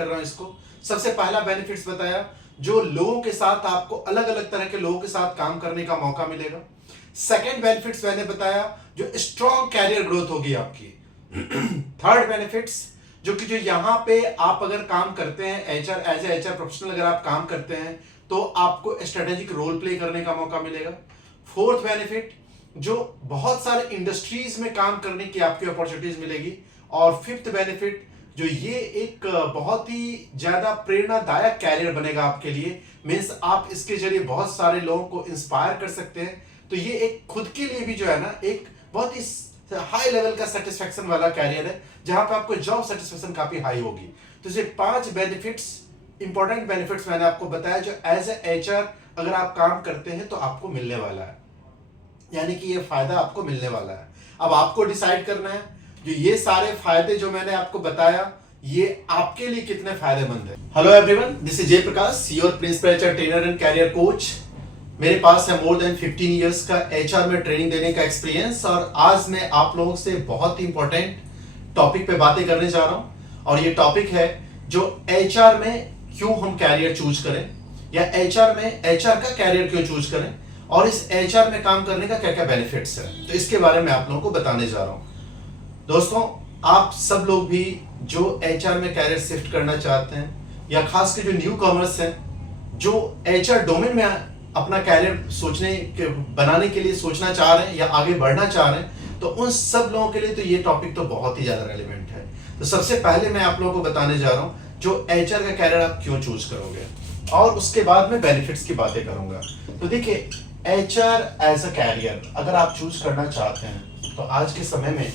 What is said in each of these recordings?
कर रहा हूं इसको। सबसे पहला बेनिफिट्स बताया, जो लोगों के साथ आपको अलग अलग तरह के लोगों के साथ काम करने का मौका मिलेगा। सेकेंड बेनिफिट्स मैंने बताया, जो स्ट्रॉन्ग कैरियर ग्रोथ होगी आपकी। थर्ड बेनिफिट्स, जो कि जो यहां पे आप अगर काम करते हैं HR, as a HR professional अगर आप काम करते हैं तो आपको स्ट्रेटेजिक रोल प्ले करने का मौका मिलेगा। फोर्थ बेनिफिट, जो बहुत सारे इंडस्ट्रीज में काम करने की आपकी अपॉर्चुनिटीज मिलेगी। और फिफ्थ बेनिफिट, जो ये एक बहुत ही ज्यादा प्रेरणादायक कैरियर बनेगा आपके लिए। मीन्स आप इसके जरिए बहुत सारे लोगों को इंस्पायर कर सकते हैं। तो ये एक खुद के लिए भी जो है ना एक बहुत ही हाई लेवल का सेटिस्फेक्शन वाला कैरियर है, जहां पे आपको जॉब सेटिस्फेक्शन काफी हाई होगी। तो ये 5 बेनिफिट्स, इंपॉर्टेंट बेनिफिट्स मैंने आपको बताया, जो एज ए एचआर अगर आप काम करते हैं तो आपको मिलने वाला है, यानी कि ये फायदा आपको मिलने वाला है। अब आपको डिसाइड करना है जो ये सारे फायदे जो मैंने आपको बताया ये आपके लिए कितने फायदेमंद है। Hello everyone, this is Jay Prakash, your principal HR trainer and career coach. मेरे पास है मोर देन 15 इयर्स का एचआर में ट्रेनिंग देने का एक्सपीरियंस, और आज मैं आप लोगों से बहुत ही इंपॉर्टेंट टॉपिक पे बातें करने जा रहा हूं। और ये टॉपिक है जो एचआर में क्यों हम कैरियर चूज करें, या एचआर में एचआर का कैरियर क्यों चूज करें, और इस एचआर में काम करने का क्या क्या बेनिफिट्स है, तो इसके बारे में आप लोगों को बताने जा रहा हूं। दोस्तों, आप सब लोग भी जो एचआर में कैरियर शिफ्ट करना चाहते हैं, या खास कर जो न्यू कॉमर्स हैं, जो एचआर डोमेन में अपना कैरियर बनाने के लिए सोचना चाह रहे हैं या आगे बढ़ना चाह रहे हैं, तो उन सब लोगों के लिए तो ये टॉपिक तो बहुत ही ज्यादा रेलिवेंट है। तो सबसे पहले मैं आप लोगों को बताने जा रहा हूं जो एचआर का कैरियर आप क्यों चूज करोगे, और उसके बाद में बेनिफिट्स की बातें करूंगा। तो देखिए, एचआर एज अ कैरियर अगर आप चूज करना चाहते हैं तो आज के समय में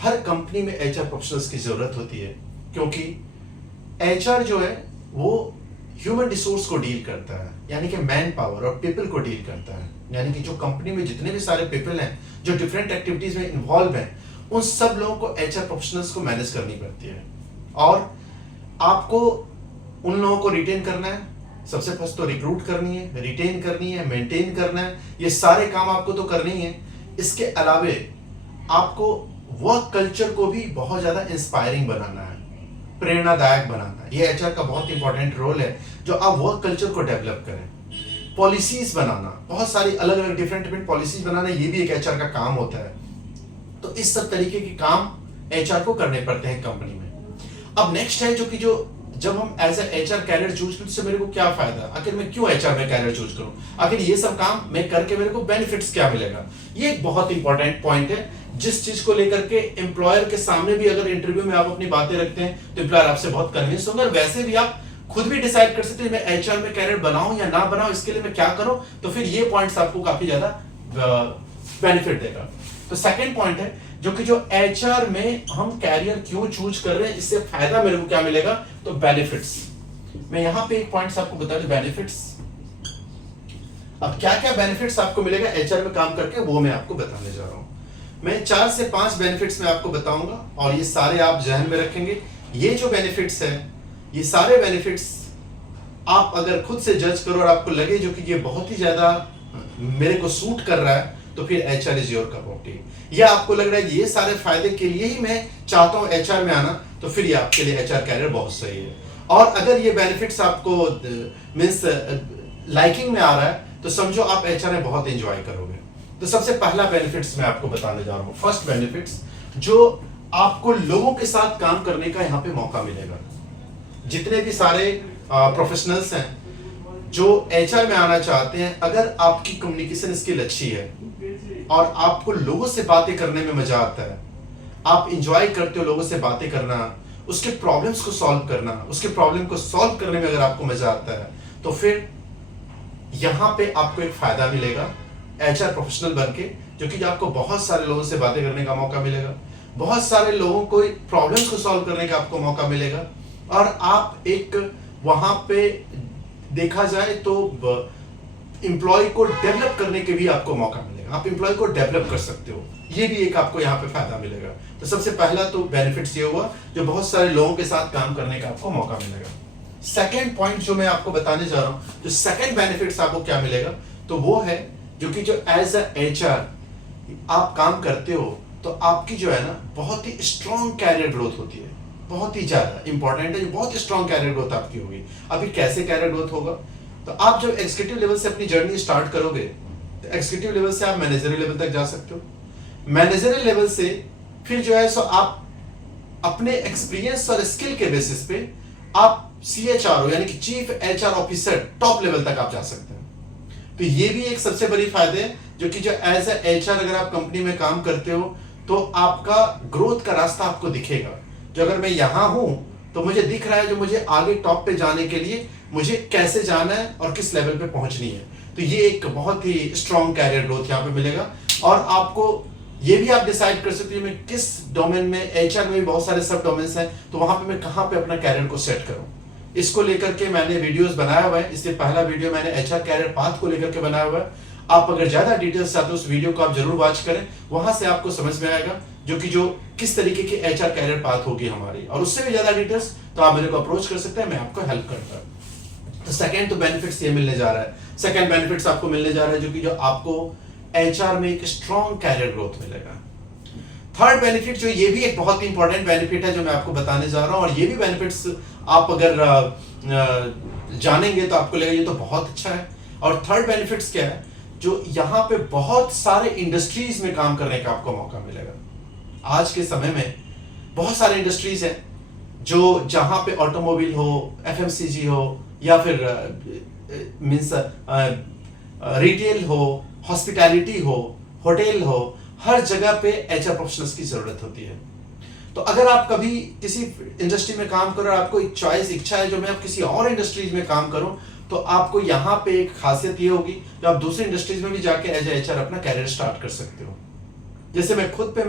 हर कंपनी में एचआर प्रोफेशनल्स की जरूरत होती है, क्योंकि एचआर जो है वो ह्यूमन रिसोर्स को डील करता है, यानी कि मैन पावर और पीपल को डील करता है। यानी कि जो कंपनी में जितने भी सारे पीपल हैं जो डिफरेंट एक्टिविटीज में इन्वॉल्व हैं, उन सब लोगों को एचआर प्रोफेशनल्स को मैनेज करनी पड़ती है। और आपको उन लोगों को रिटेन करना है, सबसे फर्स्ट तो रिक्रूट करनी है, रिटेन करनी है, मेंटेन करना है, ये सारे काम आपको तो करने ही है। इसके अलावे आपको वर्क कल्चर को भी बहुत ज्यादा इंस्पायरिंग बनाना है, प्रेरणादायक बनाना है। ये एचआर का बहुत इंपॉर्टेंट रोल है, जो आप वर्क कल्चर को डेवलप करें। पॉलिसीज बनाना, बहुत सारी अलग अलग डिफरेंट पॉलिसीज बनाना, ये भी एक एचआर का काम होता है। तो इस सब तरीके के काम एचआर को करने पड़ते हैं कंपनी में। अब नेक्स्ट है जो कि जब हम as a HR career choose करें तो मेरे को क्या फायदा, आखिर मैं क्यों एचआर में कैरियर चूज करूं, आखिर ये सब काम मैं करके मेरे को बेनिफिट्स क्या मिलेगा। ये एक बहुत इंपॉर्टेंट पॉइंट है, जिस चीज को लेकर के एम्प्लॉयर के सामने भी अगर इंटरव्यू में आप अपनी बातें रखते हैं तो एम्प्लॉयर आपसे बहुत कन्विंस होंगे। और वैसे भी आप खुद भी डिसाइड कर सकते हैं मैं एचआर में कैरियर बनाऊं या ना बनाऊं, इसके लिए मैं क्या करूं। तो फिर ये पॉइंट्स आपको काफी ज्यादा बेनिफिट देगा। तो सेकंड पॉइंट है जो कि जो एचआर में हम कैरियर क्यों चूज कर रहे हैं, इससे फायदा मेरे को क्या मिलेगा, तो बेनिफिट्स। मैं यहां पे एक पॉइंट्स आपको बता दूं, बेनिफिट्स। अब क्या क्या बेनिफिट्स आपको मिलेगा एचआर में काम करके, वो मैं आपको बताने जा रहा हूं। मैं 4 से 5 बेनिफिट्स में आपको बताऊंगा, और ये सारे आप जहन में रखेंगे। ये जो बेनिफिट्स है, ये सारे बेनिफिट्स आप अगर खुद से जज करो और आपको लगे जो कि ये बहुत ही ज्यादा मेरे को सूट कर रहा है, तो फिर HR is your cup of T. या आपको लग रहा है ये सारे फायदे के लिए ही मैं चाहता हूं एचआर में आना, तो फिर ये आपके लिए एचआर कैरियर बहुत सही है। और अगर ये बेनिफिट्स आपको मींस लाइकिंग में आ रहा है, तो समझो आप एचआर में बहुत एंजॉय करोगे। तो सबसे पहला बेनिफिट्स मैं आपको बताने जा रहा हूं। फर्स्ट बेनिफिट्स, जो आपको लोगों के साथ काम करने का यहां पे मौका मिलेगा। जितने भी सारे प्रोफेशनल्स हैं जो एचआर में आना चाहते हैं, अगर आपकी कम्युनिकेशन स्किल अच्छी है और आपको लोगों से बातें करने में मजा आता है, आप इंजॉय करते हो लोगों से बातें करना, उसके प्रॉब्लम्स को सॉल्व करना, उसके प्रॉब्लम को सॉल्व करने में अगर आपको मजा आता है, तो फिर यहां पे आपको एक फायदा मिलेगा एचआर प्रोफेशनल बनके, जो कि आपको बहुत सारे लोगों से बातें करने का मौका मिलेगा, बहुत सारे लोगों को प्रॉब्लम्स को सॉल्व करने का आपको मौका मिलेगा। और आप एक वहां पे देखा जाए तो एम्प्लॉय को डेवलप करने के भी आपको मौका मिलेगा, आप एम्प्लॉय को डेवलप कर सकते हो, ये भी एक आपको यहाँ पे फायदा मिलेगा। तो सबसे पहला तो बेनिफिट्स ये हुआ जो बहुत सारे लोगों के साथ काम करने का आपको मौका मिलेगा। सेकेंड पॉइंट जो मैं आपको बताने जा रहा हूं, जो सेकेंड बेनिफिट्स आपको क्या मिलेगा, तो वो है जो कि जो एज अ एचआर आप काम करते हो, तो आपकी जो है ना बहुत ही स्ट्रॉन्ग कैरियर ग्रोथ होती है। बहुत ही ज्यादा इंपॉर्टेंट है, जो बहुत स्ट्रॉन्ग कैरियर ग्रोथ आपकी होगी। अभी कैसे कैरियर ग्रोथ होगा, तो आप जब एग्जीक्यूटिव लेवल से अपनी जर्नी स्टार्ट करोगे तो एग्जीक्यूटिव लेवल से आप मैनेजरियल लेवल तक जा सकते हो। मैनेजरियल लेवल से फिर जो है सो आप अपने एक्सपीरियंस और स्किल के बेसिस पे आप CHRO यानी कि chief HR officer top level तक आप जा सकते हैं। तो ये भी एक सबसे बड़ी फायदे है, जो कि जो एज ए HR अगर आप कंपनी में काम करते हो तो आपका ग्रोथ का रास्ता आपको दिखेगा। जो अगर मैं यहां हूं तो मुझे दिख रहा है जो मुझे आगे टॉप पे जाने के लिए मुझे कैसे जाना है और किस लेवल पे पहुंचनी है। तो ये एक बहुत ही स्ट्रॉन्ग कैरियर ग्रोथ यहाँ पे मिलेगा। और आपको ये भी आप डिसाइड कर सकते हो मैं किस डोमेन में, HR में भी बहुत सारे सब डोमेन्स हैं, तो वहां पे मैं कहां पे अपना कैरियर को सेट करूं। इसको लेकर के मैंने वीडियोस बनाया हुआ है। इससे पहला वीडियो मैंने HR कैरियर पाथ को लेकर के बनाया हुआ है। आप अगर ज्यादा डिटेल्स चाहते हो उस वीडियो को आप जरूर वॉच करें, वहां से आपको समझ में आएगा जो किस तरीके की HR कैरियर पाथ होगी हमारी। और उससे भी ज्यादा डिटेल्स तो आप मेरे को अप्रोच कर सकते हैं, मैं आपको हेल्प करता हूं। तो सेकंड तो बेनिफिट्स ये मिलने जा रहा है। सेकंड बेनिफिट्स आपको मिलने जा रहा है जो आपको HR में एक स्ट्रॉन्ग कैरियर ग्रोथ मिलेगा। थर्ड बेनिफिट जो ये भी एक बहुत ही इंपॉर्टेंट बेनिफिट है जो मैं आपको बताने जा रहा हूं, और ये भी बेनिफिट्स आप अगर जानेंगे तो आपको लगेगा ये तो बहुत अच्छा है। और थर्ड बेनिफिट्स क्या है, जो यहाँ पे बहुत सारे इंडस्ट्रीज में काम करने का आपको मौका मिलेगा। आज के समय में बहुत सारे इंडस्ट्रीज हैं जो जहां पे ऑटोमोबाइल हो, FMCG हो, या फिर मींस रिटेल हो, हॉस्पिटैलिटी हो, होटल हो, हर जगह पे HR प्रोफेशनल्स की जरूरत होती है। तो अगर आप कभी किसी इंडस्ट्री में काम करो और आपको एक चॉइस इच्छा है जो मैं अब किसी और इंडस्ट्रीज में काम करूं, तो आपको यहाँ पे एक खासियत ये होगी कि आप दूसरी इंडस्ट्रीज में भी जाके एज HR अपना कैरियर स्टार्ट कर सकते हो। जैसे मैं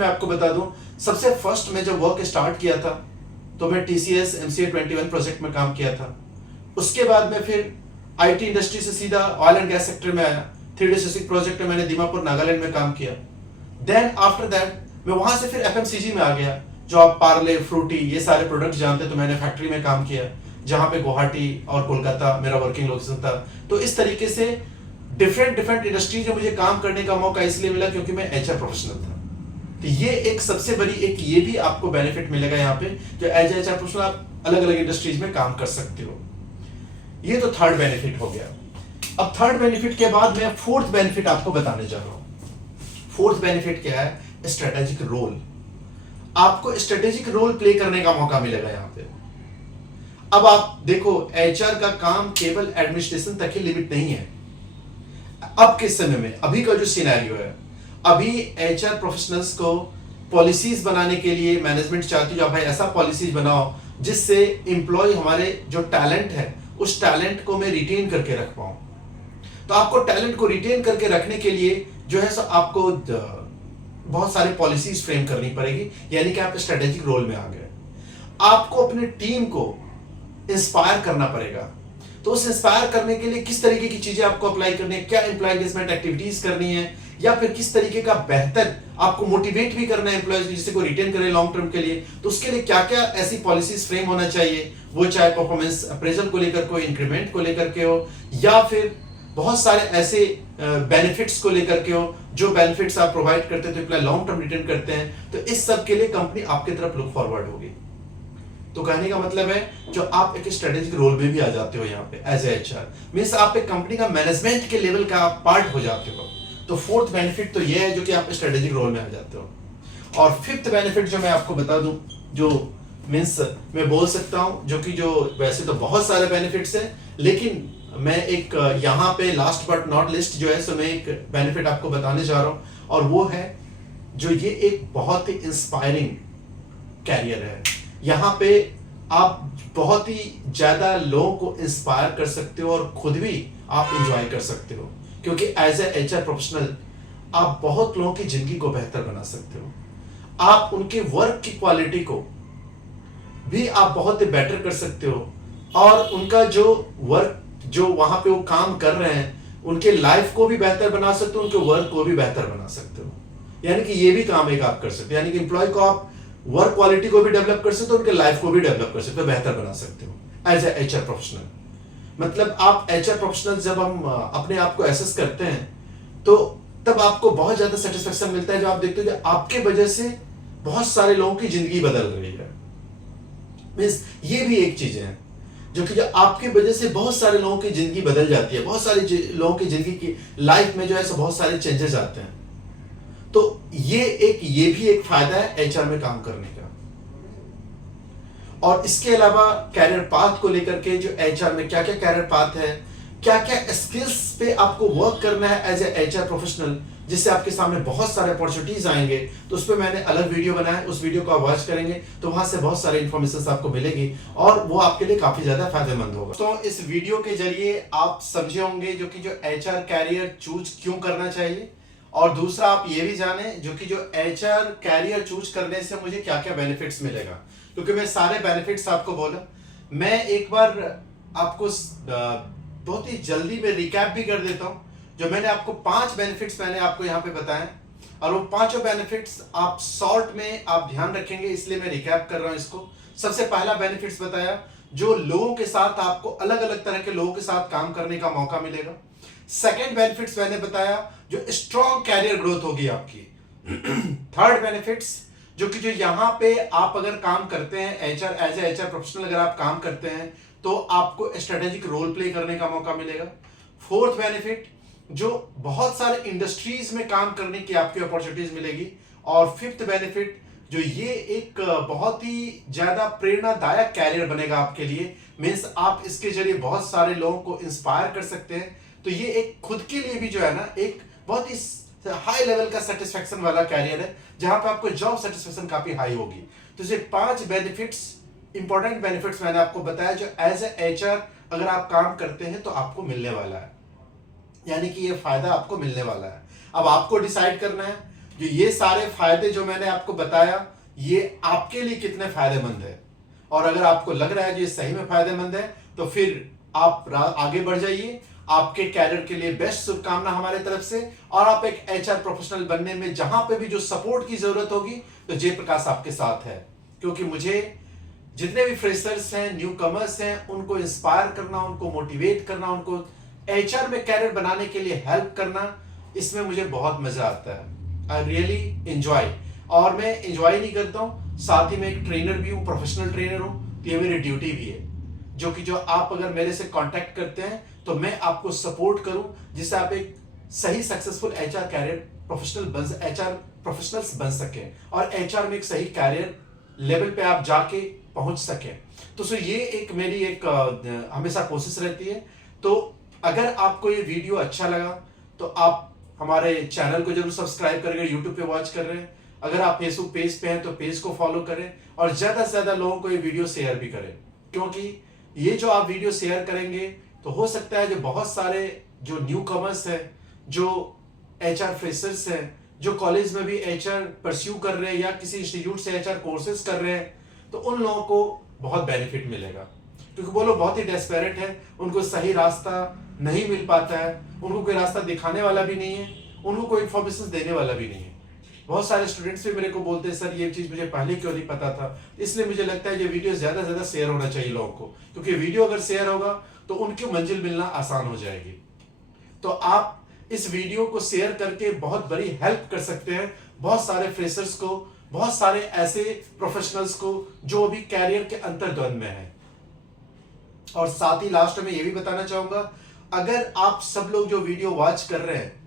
आपको बता दूं, सबसे फर्स्ट मैं जब वर्क स्टार्ट किया था तो मैं TCS MCA21 प्रोजेक्ट में काम किया था। उसके बाद में फिर IT इंडस्ट्री से सीधा ऑयल एंड गैस सेक्टर में आया। 3D प्रोजेक्ट में मैंने दीमापुर नागालैंड में काम किया। देन आफ्टर दैट मैं वहां से फिर FMCG में आ गया, जो आप पार्ले, फ्रूटी ये सारे प्रोडक्ट्स जानते हैं। तो मैंने फैक्ट्री में काम किया जहां पे गुवाहाटी और कोलकाता मेरा वर्किंग लोकेशन था। तो इस तरीके से डिफरेंट इंडस्ट्रीज में मुझे काम करने का मौका इसलिए मिला क्योंकि मैं HR प्रोफेशनल था। तो ये एक सबसे बड़ी ये भी आपको बेनिफिट मिलेगा यहाँ पे, जो एज HR प्रोफेशनल आप अलग अलग इंडस्ट्रीज में काम कर सकते हो। ये तो थर्ड बेनिफिट हो गया। अब थर्ड बेनिफिट के बाद मैं फोर्थ बेनिफिट आपको बताने जा रहा हूं। फोर्थ बेनिफिट क्या है, स्ट्रेटेजिक रोल। आपको स्ट्रेटेजिक रोल प्ले करने का मौका मिलेगा यहाँ पे। अब आप देखो, HR का काम केवल एडमिनिस्ट्रेशन तक ही लिमिट नहीं है। अब के समय में अभी का जो सिनेरियो है, अभी HR प्रोफेशनल्स को पॉलिसीज बनाने के लिए मैनेजमेंट चाहती है भाई ऐसा पॉलिसीज बनाओ जिससे एम्प्लॉय हमारे जो टैलेंट है उस टैलेंट को मैं रिटेन करके रख पाऊं। तो आपको टैलेंट को रिटेन करके रखने के लिए जो है सो आपको बहुत सारी पॉलिसीज फ्रेम करनी पड़ेगी, यानी कि आप स्ट्रेटेजिक रोल में आ गए। आपको अपनी टीम को इंस्पायर करना पड़ेगा। तो उस इंस्पायर करने के लिए किस तरीके की चीजें आपको अप्लाई करनी है, क्या एम्प्लॉय एंगेजमेंट एक्टिविटीज करनी है, या फिर किस तरीके का बेहतर आपको मोटिवेट भी करना है एम्प्लॉयज जिससे को रिटेन करें लॉन्ग टर्म के लिए। तो उसके लिए क्या क्या ऐसी पॉलिसीज फ्रेम होना चाहिए, वो चाहे परफॉर्मेंस अप्रेजल को लेकर को, इंक्रीमेंट को लेकर के हो, या फिर बहुत सारे ऐसे बेनिफिट्स को लेकर के हो जो बेनिफिट्स आप प्रोवाइड करते हैं तो एम्प्लॉय लॉन्ग टर्म रिटेन करते हैं। तो इस सब के लिए कंपनी आपकी तरफ लुक फॉरवर्ड होगी। तो कहने का मतलब है जो आप एक स्ट्रेटेजिक रोल में भी आ जाते हो यहाँ पे एज ए HR, मींस आप एक कंपनी का मैनेजमेंट के लेवल का आप पार्ट हो जाते हो। तो फोर्थ बेनिफिट तो ये है जो कि आप स्ट्रेटेजिक रोल में आ जाते हो। और फिफ्थ बेनिफिट जो मैं आपको बता दूं, जो मींस मैं बोल सकता हूं, जो कि जो वैसे तो बहुत सारे बेनिफिट्स हैं, लेकिन मैं एक यहाँ पे लास्ट बट नॉट लिस्ट जो है सो मैं एक बेनिफिट आपको बताने जा रहा हूं, और वो है जो ये एक बहुत ही इंस्पायरिंग कैरियर है। यहाँ पे आप बहुत ही ज्यादा लोगों को इंस्पायर कर सकते हो और खुद भी आप इंजॉय कर सकते हो, क्योंकि एज ए HR प्रोफेशनल आप बहुत लोगों की जिंदगी को बेहतर बना सकते हो। आप उनके वर्क की क्वालिटी को भी आप बहुत ही बेटर कर सकते हो, और उनका जो वर्क जो वहां पे वो काम कर रहे हैं उनके लाइफ को भी बेहतर बना सकते हो, उनके वर्क को भी बेहतर बना सकते हो। यानी कि ये भी काम एक आप कर सकते हो, यानी कि एम्प्लॉय को आप वर्क क्वालिटी को भी डेवलप कर सकते हो, उनके लाइफ को भी डेवलप कर सकते हो, बेहतर बना सकते हो एज ए HR प्रोफेशनल। मतलब आप HR प्रोफेशनल जब हम अपने आप को एसेस करते हैं तो तब आपको बहुत ज्यादा सेटिस्फेक्शन मिलता है, जो आप देखते हो कि आपके वजह से बहुत सारे लोगों की जिंदगी बदल रही है। मीन्स ये भी एक चीज है जो आपकी वजह से बहुत सारे लोगों की जिंदगी बदल जाती है, बहुत सारे लोगों की जिंदगी की लाइफ में जो है बहुत सारे चेंजेस आते हैं। तो ये भी एक फायदा है एचआर में काम करने का। और इसके अलावा कैरियर पाथ को लेकर के जो एचआर में क्या क्या कैरियर पाथ है, क्या क्या स्किल्स पे आपको वर्क करना है एज ए एचआर प्रोफेशनल, जिससे आपके सामने बहुत सारे अपॉर्चुनिटीज आएंगे, तो उस पर मैंने अलग वीडियो बनाया है। उस वीडियो को आप वॉच करेंगे तो वहां से बहुत सारे इन्फॉर्मेशन आपको मिलेगी और वो आपके लिए काफी ज्यादा फायदेमंद होगा। तो इस वीडियो के जरिए आप समझे होंगे जो एचआर कैरियर चूज क्यों करना चाहिए, और दूसरा आप ये भी जाने जो एचआर कैरियर चूज करने से मुझे क्या क्या बेनिफिट्स मिलेगा, क्योंकि मैं सारे बेनिफिट्स आपको बोला। मैं एक बार आपको बहुत ही जल्दी में रिकैप भी कर देता हूं। जो मैंने आपको 5 बेनिफिट्स मैंने आपको यहाँ पे बताए, और वो 5 बेनिफिट्स आप शॉर्ट में आप ध्यान रखेंगे, इसलिए मैं रिकैप कर रहा हूं इसको। सबसे पहला बेनिफिट्स बताया, जो लोगों के साथ आपको अलग अलग तरह के लोगों के साथ काम करने का मौका मिलेगा। सेकेंड बेनिफिट्स मैंने बताया, जो स्ट्रॉन्ग कैरियर ग्रोथ होगी आपकी। थर्ड बेनिफिट्स जो यहाँ पे आप अगर काम करते हैं HR as a HR professional, अगर आप काम करते हैं तो आपको स्ट्रेटेजिक रोल प्ले करने का मौका मिलेगा। फोर्थ बेनिफिट, जो बहुत सारे इंडस्ट्रीज में काम करने की आपकी अपॉर्चुनिटीज मिलेगी। और फिफ्थ बेनिफिट, जो ये एक बहुत ही ज्यादा प्रेरणादायक कैरियर बनेगा आपके लिए, मीन्स आप इसके जरिए बहुत सारे लोगों को इंस्पायर कर सकते हैं। तो ये एक खुद के लिए भी जो है ना एक बहुत ही हाई लेवल का सेटिस्फेक्शन वाला कैरियर है, जहां पे आपको जॉब सेटिस्फेक्शन काफी हाई होगी। तो ये 5 बेनिफिट्स, इंपॉर्टेंट बेनिफिट्स मैंने आपको बताया, जो एज ए एचआर अगर आप काम करते हैं तो आपको मिलने वाला है, यानी कि ये फायदा आपको मिलने वाला है। अब आपको डिसाइड करना है जो ये सारे फायदे जो मैंने आपको बताया ये आपके लिए कितने फायदेमंद है। और अगर आपको लग रहा है जो ये सही में फायदेमंद है तो फिर आप आगे बढ़ जाइए। आपके कैरियर के लिए बेस्ट शुभकामना हमारे तरफ से, और आप एक एचआर प्रोफेशनल बनने में जहां पे भी जो सपोर्ट की जरूरत होगी तो जयप्रकाश आपके साथ है। क्योंकि मुझे जितने भी फ्रेशर्स हैं, न्यू कमर्स हैं, उनको इंस्पायर करना, उनको मोटिवेट करना, उनको एचआर में कैरियर बनाने के लिए हेल्प करना, इसमें मुझे बहुत मजा आता है। I really enjoy. और मैं एंजॉय नहीं करता हूं, साथ ही मैं एक ट्रेनर भी हूं, प्रोफेशनल ट्रेनर हूं, तो ये मेरी ड्यूटी भी है। जो आप अगर मेरे से कांटेक्ट करते हैं तो मैं आपको सपोर्ट करूं, जिससे आप एक सही successful HR career HR professionals बन सके और एचआर में एक सही कैरियर लेवल पे आप जाके पहुंच सके। तो सो ये एक मेरी एक हमेशा कोशिश रहती है। तो अगर आपको ये वीडियो अच्छा लगा तो आप हमारे चैनल को जरूर सब्सक्राइब करेंगे। यूट्यूब पे वॉच कर रहे हैं, अगर आप फेसबुक पेज पे हैं तो पेज को फॉलो करें, और ज्यादा से ज्यादा लोगों को ये वीडियो शेयर भी करें, क्योंकि ये जो आप वीडियो शेयर करेंगे तो हो सकता है जो बहुत सारे जो न्यू कमर्स हैं, जो एचआर फ्रेशर्स हैं, जो कॉलेज में भी एचआर परस्यू कर रहे हैं या किसी इंस्टीट्यूट से एचआर कोर्सेज कर रहे हैं, तो उन लोगों को बहुत बेनिफिट मिलेगा। क्योंकि वो लोग बहुत ही डेस्परेट है, उनको सही रास्ता नहीं मिल पाता है, उनको कोई रास्ता दिखाने वाला भी नहीं है, उनको कोई इन्फॉर्मेशन देने वाला भी नहीं है। बहुत सारे स्टूडेंट्स भी मेरे को बोलते हैं सर ये चीज मुझे पहले क्यों नहीं पता था। इसलिए मुझे लगता है ये वीडियो ज्यादा से ज्यादा शेयर होना चाहिए लोगों को, क्योंकि वीडियो अगर शेयर होगा तो उनकी मंजिल मिलना आसान हो जाएगी। तो आप इस वीडियो को शेयर करके बहुत बड़ी हेल्प कर सकते हैं बहुत सारे फ्रेशर्स को, बहुत सारे ऐसे प्रोफेशनल्स को जो अभी कैरियर के अंतर्द्वंद में है। और साथ ही लास्ट में ये भी बताना चाहूंगा, अगर आप सब लोग जो वीडियो वॉच कर रहे हैं,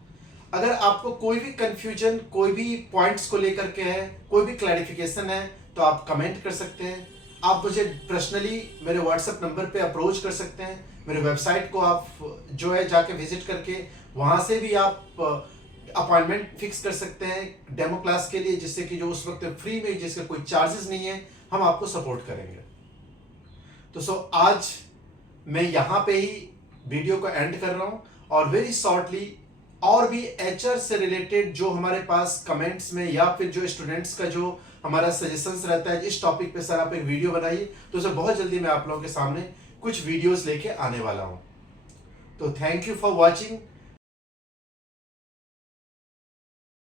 अगर आपको कोई भी कंफ्यूजन, कोई भी पॉइंट्स को लेकर के है, कोई भी क्लैरिफिकेशन है, तो आप कमेंट कर सकते हैं। आप मुझे पर्सनली मेरे व्हाट्सएप नंबर पे अप्रोच कर सकते हैं। मेरे वेबसाइट को आप जो है जाके विजिट करके वहां से भी आप अपॉइंटमेंट फिक्स कर सकते हैं डेमो क्लास के लिए, जिससे कि जो उस वक्त फ्री में, जिसके कोई चार्जेस नहीं है, हम आपको सपोर्ट करेंगे। तो आज मैं यहाँ पे ही वीडियो को एंड कर रहा हूं, और वेरी शॉर्टली और भी एचआर से रिलेटेड जो हमारे पास कमेंट्स में या फिर जो स्टूडेंट्स का जो हमारा सजेशंस रहता है इस टॉपिक पे सर आप एक वीडियो बनाइए, तो उसे बहुत जल्दी मैं आप लोगों के सामने कुछ वीडियोस लेके आने वाला हूं। तो थैंक यू फॉर वॉचिंग।